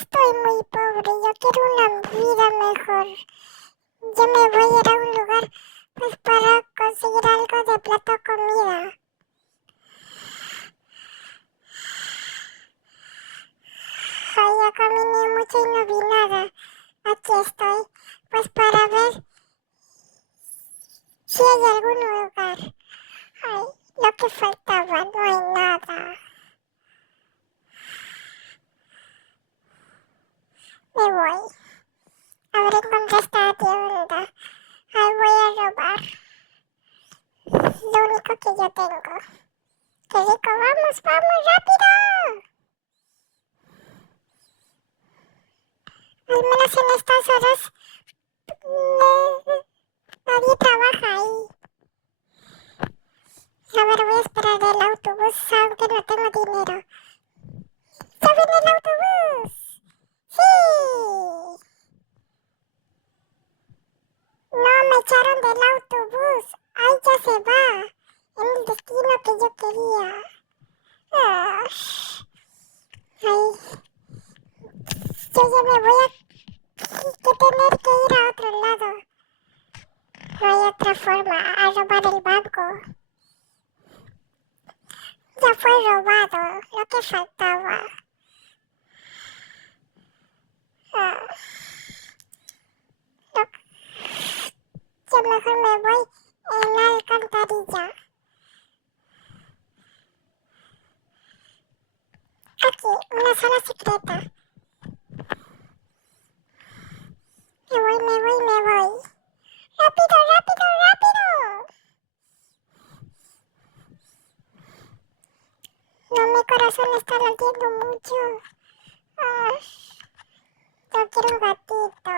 estoy muy pobre, yo quiero una vida mejor. Yo me voy a ir a un lugar pues para conseguir algo de plata o comida. Ay, ya caminé mucho y no vi nada. Aquí estoy, pues para ver si hay algún lugar. Ay, lo que faltaba, no hay nada. Me voy. A ver en dónde está la tienda. Ay, voy a robar. Lo único que yo tengo. ¡Qué rico! ¡Vamos, vamos, rápido! Al menos en estas horas nadie trabaja ahí. A ver, voy a esperar el autobús, aunque no tengo dinero. ¡Ya viene el autobús! ¡Sí! No, me echaron del autobús. ¡Ay, ya se va! En el destino que yo quería. Ah, ay, yo ya me voy a tener que ir a otro lado. No hay otra forma a robar el banco. Ya fue robado lo que faltaba. Ah, lo- yo mejor me voy en la alcantarilla. Aquí, una sala secreta. Me voy. ¡Rápido, rápido, rápido! No, mi corazón está latiendo mucho. Ah, yo quiero un gatito.